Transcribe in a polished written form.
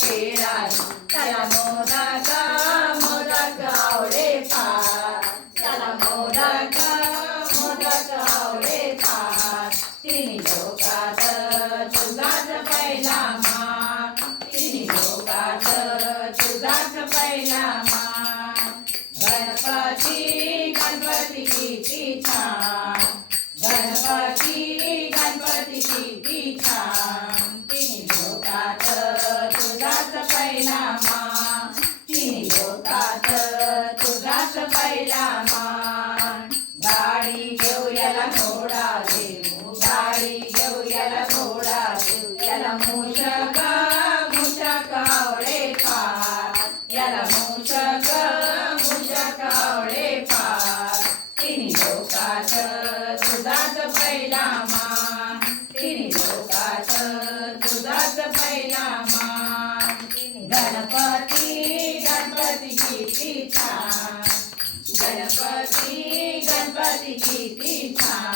पेढा त्याला मोदक मोदक आवडे फार त्याला मोदक मोदक आवडे फार तिन्ही लोकात तुझाच पहिला मान तिन्ही लोकात तुझाच पहिला मान गणपती गणपती किती छान गणपती गणपती किती छान तिन्ही लोकात तुझाच पहिला मान तिन्ही लोकात तुझाच पहिला मान गाडी घेऊ याला घोडा देऊ गाडी घेऊ याला घोडा देऊ याला मूषक मूषक आवडे फार याला मूषक मूषक आवडे फार तिन्ही लोकात तुझाच पहिला मान तिन्ही लोकात तुझाच पहिला मान गणपती गणपती किती छान गणपती गणपती किती छान